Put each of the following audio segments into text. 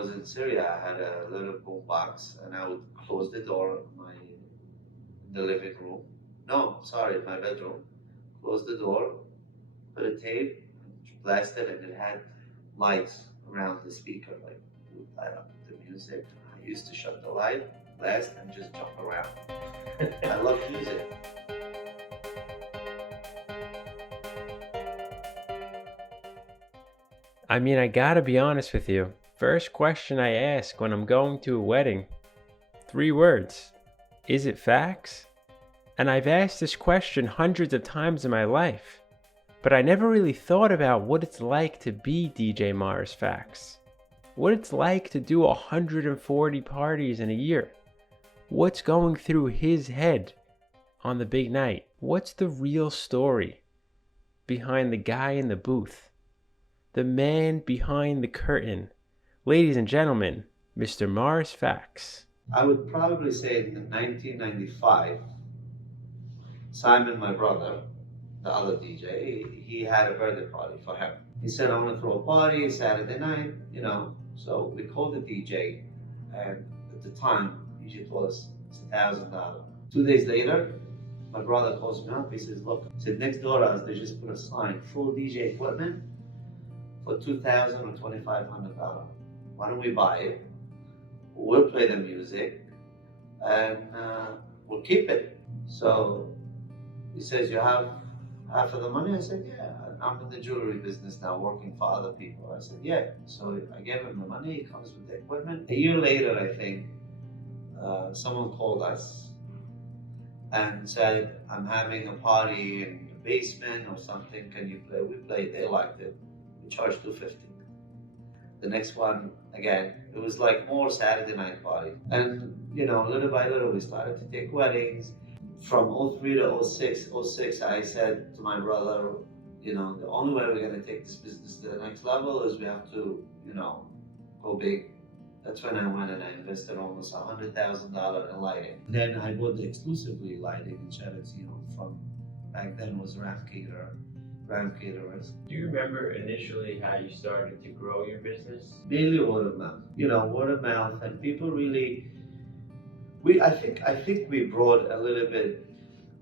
was in Syria, I had a little boom box, and I would close the door of the living room. No, sorry, my bedroom. Close the door, put a tape, blast it, and it had lights around the speaker, like would light up the music. I used to shut the light, blast, and just jump around. I love music. I mean, I gotta be honest with you. First question I ask when I'm going to a wedding, 3 words. Is it fax? And I've asked this question hundreds of times in my life, but I never really thought about what it's like to be DJ Mars Fax. What it's like to do 140 parties in a year. What's going through his head on the big night? What's the real story behind the guy in the booth? The man behind the curtain. Ladies and gentlemen, Mr. Mars Fax. I would probably say in 1995, Simon, my brother, the other DJ, he had a birthday party for him. He said, I want to throw a party Saturday night, So we called the DJ, and at the time, he told us it's $1,000. 2 days later, my brother calls me up. He says, look, next door to us, they just put a sign, full DJ equipment for $2,000 or $2,500. Why don't we buy it? We'll play the music, and we'll keep it. So he says, you have half of the money? I said, yeah. I'm in the jewelry business now, working for other people. I said, yeah. So I gave him the money. He comes with the equipment. A year later, I think, someone called us and said, I'm having a party in the basement or something. Can you play? We played. They liked it. We charged $250. The next one, again, it was like more Saturday night party. And, little by little, we started to take weddings. From 03 to 06, I said to my brother, the only way we're going to take this business to the next level is we have to, go big. That's when I went and I invested almost $100,000 in lighting. Then I bought the exclusively lighting in Cheddars, from back then was Ram Caterers. Do you remember initially how you started to grow your business? Mainly word of mouth. Word of mouth, and people really. I think we brought a little bit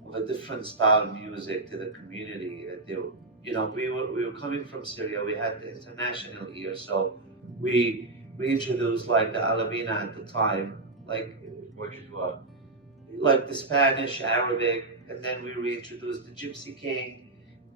of a different style of music to the community. We were coming from Syria. We had the international ear, so we introduced like the Alabina at the time, Which is what? Like the Spanish, Arabic, and then we reintroduced the Gypsy King.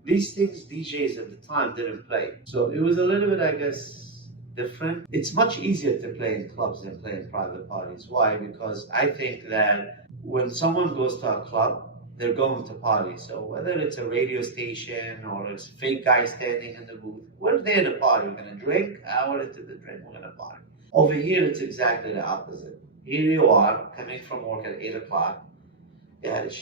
These things DJs at the time didn't play, so it was a little bit, I guess, different. It's much easier to play in clubs than play in private parties. Why? Because I think that when someone goes to a club, they're going to party. So whether it's a radio station or it's a fake guy standing in the booth, we're there to party. We're going to drink. Hour into the drink, we're going to party. Over here, it's exactly the opposite. Here you are, coming from work at 8 o'clock. You had a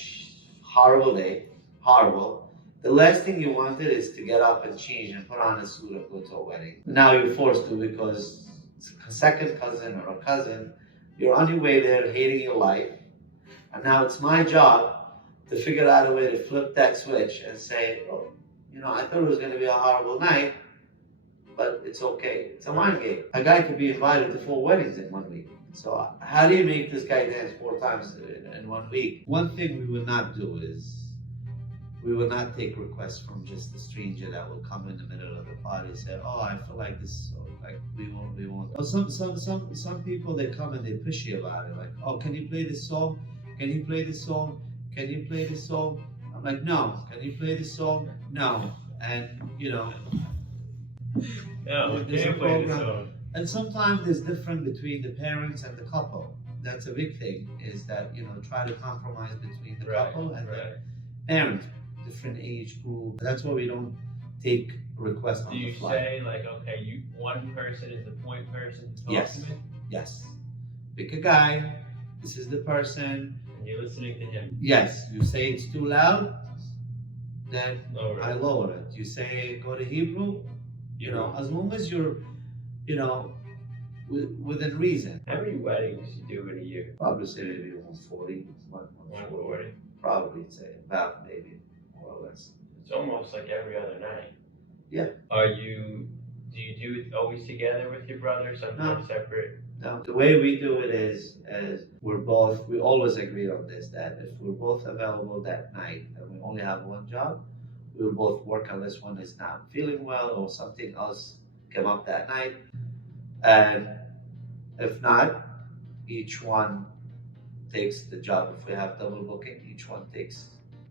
horrible day, horrible. The last thing you wanted is to get up and change and put on a suit and go to a wedding. Now you're forced to because it's a second cousin or a cousin. You're on your way there, hating your life. And now it's my job to figure out a way to flip that switch and say, oh, I thought it was going to be a horrible night, but it's okay. It's a mind game. A guy could be invited to 4 weddings in 1 week. So how do you make this guy dance 4 times in 1 week? One thing we would not do is we will not take requests from just a stranger that will come in the middle of the party and say, oh, I feel like this, or like we won't. Or some people, they come and they push you about it, like, oh, can you play this song? Can you play this song? Can you play this song? I'm like, no. Can you play this song? No. And there's a program. And sometimes there's difference between the parents and the couple. That's a big thing, is that, try to compromise between the couple and the parent. Different age group. That's why we don't take requests on the fly. Do you say like, okay, one person is the point person to talk to? Yes. Pick a guy. This is the person. And you're listening to him. Yes. You say it's too loud, then I lower it. You say go to Hebrew. As long as you're, within reason. How many weddings you do in a year? Probably say maybe 140. 140. Probably say about maybe. More or less. It's almost like every other night. Yeah. Are you Do you do it always together with your brother, sometimes separate? No, the way we do it is we always agree on this, that if we're both available that night and we only have one job, we will both work unless one is not feeling well or something else came up that night. And if not, each one takes the job. If we have double booking, each one takes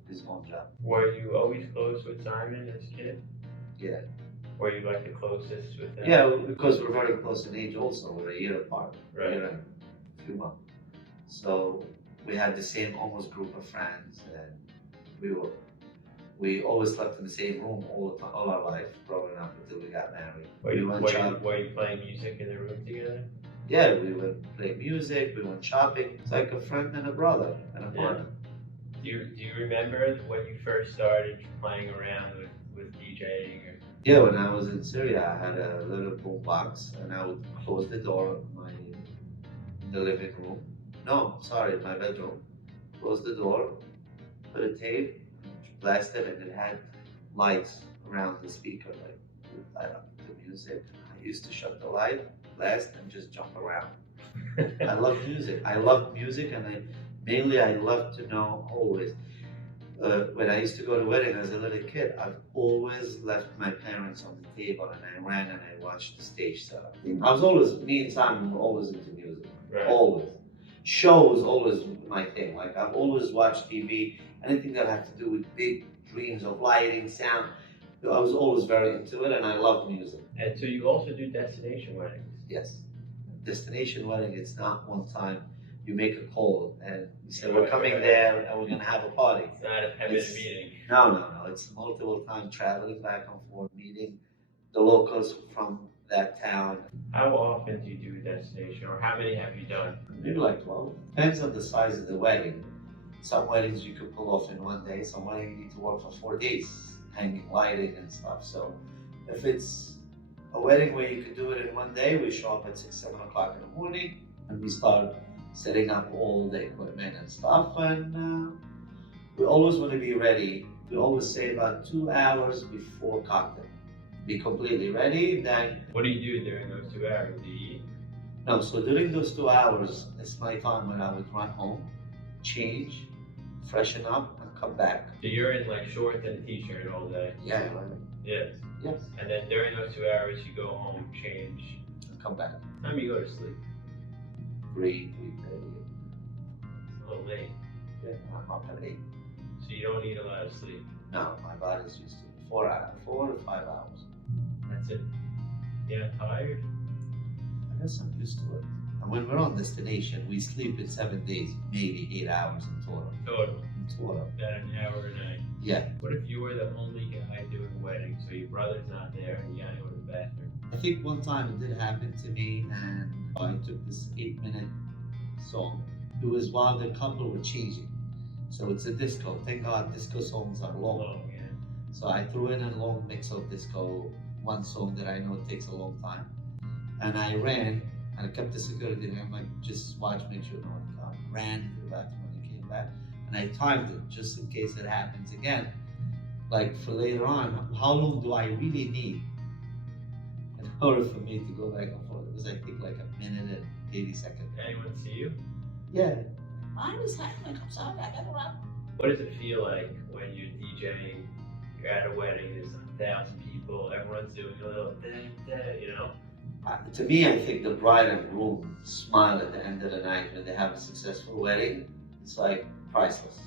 his own job. Were you always close with Simon as a kid? Yeah. Were you like the closest with him? Yeah, because we're very close in age also. We're a year apart. Right. A year and a few months. So we had the same almost group of friends, and we always slept in the same room all the time, all our life growing up until we got married. Were you playing music in the room together? Yeah, we would play music, we went shopping. It's like a friend and a brother and a partner. Do you remember when you first started playing around with DJing? Yeah, when I was in Syria, I had a little boom box, and I would close the door of the living room. No, sorry, my bedroom. Close the door, put a tape, blast it, and it had lights around the speaker, like light up the music. I used to shut the light, blast, and just jump around. I love music. I love music, and I love to know always. When I used to go to weddings as a little kid, I've always left my parents on the table, and I ran and I watched the stage setup. Me and Simon were always into music. Right. Always. Show was always my thing. Like, I've always watched TV, anything that had to do with big dreams of lighting, sound. I was always very into it, and I loved music. And so you also do destination weddings? Yes. Destination wedding, it's not one time. You make a call and you say, we're coming there and we're going to have a party. It's not a 10-minute meeting. No. It's multiple time traveling back and forth, meeting the locals from that town. How often do you do a destination, or how many have you done? Maybe like 12. Depends on the size of the wedding. Some weddings you could pull off in one day. Some weddings you need to work for 4 days, hanging lighting and stuff. So if it's a wedding where you could do it in one day, we show up at 6, 7 o'clock in the morning and we start setting up all the equipment and stuff, and we always want to be ready. We always say about 2 hours before cocktail. Be completely ready, then... What do you do during those 2 hours? Do you eat? No, so during those 2 hours, it's my time when I would run home, change, freshen up, and come back. So you're in like shorts and a t-shirt all day? Yeah, right. Yes. Yes. And then during those 2 hours, you go home, change, And come back. what time you go to sleep? 3:30. It's a little late. Yeah, I'm up at 8. So you don't need a lot of sleep. No, my body's used to 4 hours, 4 to 5 hours. That's it. You're not tired? I guess I'm used to it. And when we're on destination, we sleep in 7 days, maybe 8 hours in total. Total. In total. About an hour a night. Yeah. What if you were the only guy doing a wedding, so your brother's not there and you gotta go to the bathroom? I think one time it did happen to me, and I took this 8-minute song. It was while the couple were changing. So it's a disco. Thank God disco songs are long. Oh, yeah. So I threw in a long mix of disco, one song that I know takes a long time. And I ran, and I kept the security there. I'm like, just watch, make sure no one comes. Ran to the bathroom when I came back. And I timed it just in case it happens again. Like for later on, how long do I really need in order for me to go back and forth? It was, I think, like 1 minute and 80 seconds. Did anyone see you? Yeah. Mine is happening. I'm sorry, I gotta run. What does it feel like when you're DJing, you're at a wedding, there's 1,000 people, everyone's doing a little you know? To me, I think the bride and groom smile at the end of the night when they have a successful wedding. It's like priceless.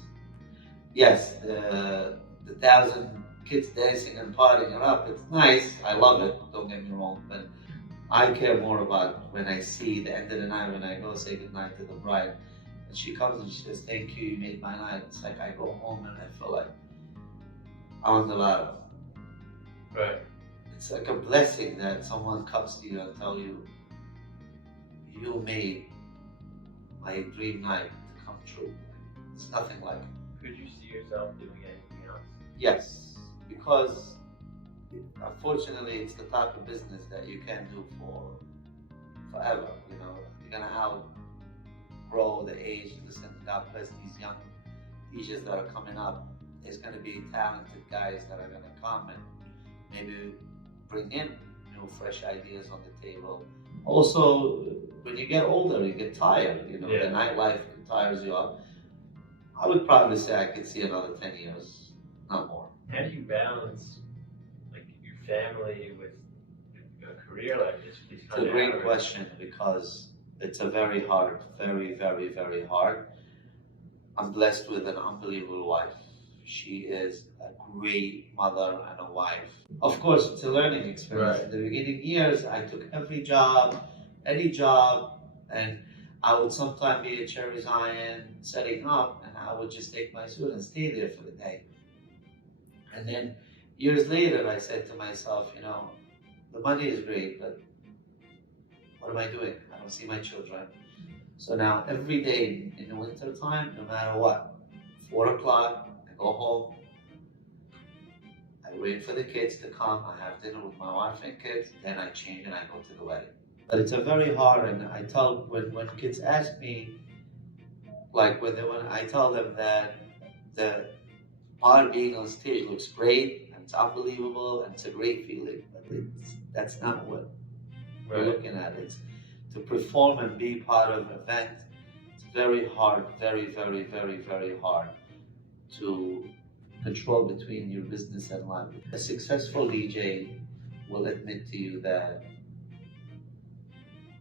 Yes, the 1,000 kids dancing and partying it up, it's nice. I love it, don't get me wrong, but I care more about when I see the end of the night, when I go say goodnight to the bride, and she comes and she says, thank you, you made my night. It's like I go home and I feel like I won the lotto. Right. It's like a blessing that someone comes to you and tell you, you made my dream night to come true. It's nothing like it. Could you see yourself doing anything else? Yes, because unfortunately it's the type of business that you can do for forever. You know, you're gonna outgrow the age. Listen, God bless these young DJs that are coming up. There's gonna be talented guys that are gonna come and maybe bring in new fresh ideas on the table. Also, when you get older, you get tired. The nightlife tires you out. I would probably say I could see another 10 years, not more. How do you balance like your family with a career like this? It's a great question because it's a very hard, very, very, very hard. I'm blessed with an unbelievable wife. She is a great mother and a wife. Of course, it's a learning experience. Right. In the beginning years, I took every job, any job, and I would sometimes be at Cherry Zion setting up, and I would just take my suit and stay there for the day. And then years later, I said to myself, the money is great, but what am I doing? I don't see my children. So now every day in the winter time, no matter what, 4 o'clock, I go home, I wait for the kids to come, I have dinner with my wife and kids, then I change and I go to the wedding. But it's a very hard, and I tell, when kids ask me, like when I tell them that the part being on stage looks great, and it's unbelievable, and it's a great feeling, but that's not what we're looking at. It's to perform and be part of an event. It's very hard, very, very, very, very hard to control between your business and life. A successful DJ will admit to you that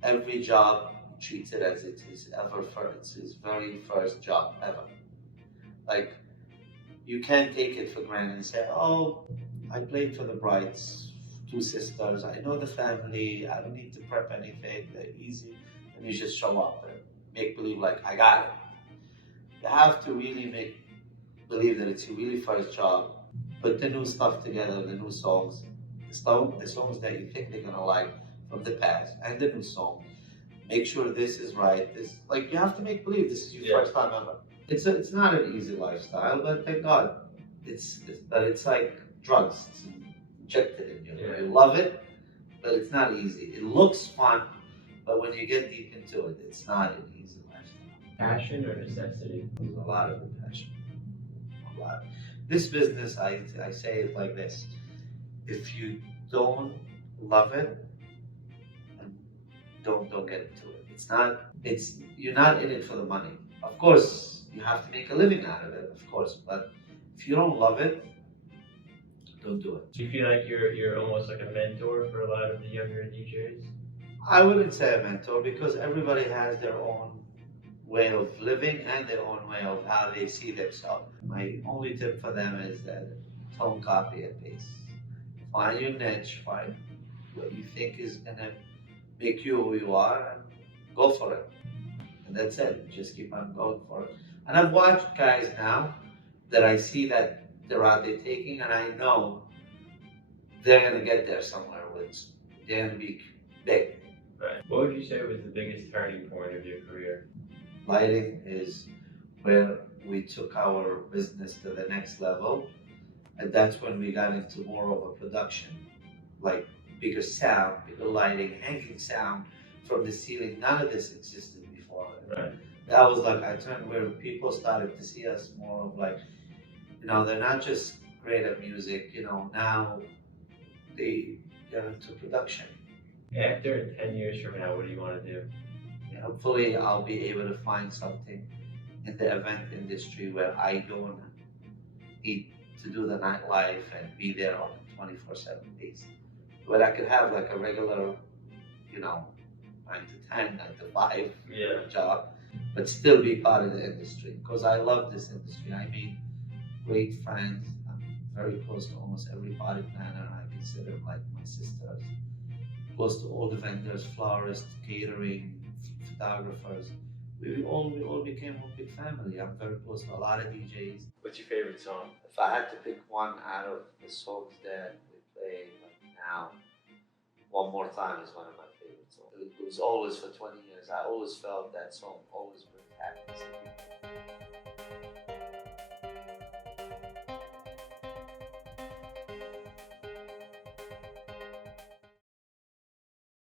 every job treats it as it is it's his very first job ever. Like, you can't take it for granted and say, oh, I played for the brides, 2 sisters, I know the family, I don't need to prep anything, they're easy, and you just show up and make believe like, I got it. You have to really believe that it's your really first job, put the new stuff together, the new songs, the songs that you think they're gonna like from the past, and the new song. Make sure this is right, you have to make believe this is your first time ever. It's not an easy lifestyle, but thank God, it's like drugs. It's injected in you. You love it, but it's not easy. It looks fun, but when you get deep into it, it's not an easy lifestyle. Passion or necessity? There's a lot of passion. A lot. This business, I say it like this: if you don't love it, don't get into it. You're not in it for the money. Of course, you have to make a living out of it, of course, but if you don't love it, don't do it. Do you feel like you're almost like a mentor for a lot of the younger DJs? I wouldn't say a mentor, because everybody has their own way of living and their own way of how they see themselves. My only tip for them is that don't copy and paste. Find your niche, find what you think is gonna make you who you are, and go for it. And that's it. Just keep on going for it. And I've watched guys now that I see that the route they're taking, and I know they're gonna get there somewhere. They're gonna be big. Right. What would you say was the biggest turning point of your career? Lighting is where we took our business to the next level, and that's when we got into more of a production, like bigger sound, bigger lighting, hanging sound from the ceiling. None of this existed before. Right. That was like I turned where people started to see us more of like, they're not just great at music, now they're into production. After 10 years from now, what do you want to do? Hopefully I'll be able to find something in the event industry where I don't need to do the nightlife and be there on a 24/7 basis. Where I could have like a regular, 9 to 10, 9 to 5 job, but still be part of the industry, because I love this industry. I made great friends. I'm very close to almost every party planner. I consider like my sisters. Close to all the vendors, florists, catering, photographers. We all became one big family. I'm very close to a lot of DJs. What's your favorite song? If I had to pick one out of the songs that we play now, One More Time is one of my favorite songs. It was always, for 20 years, I always felt that song always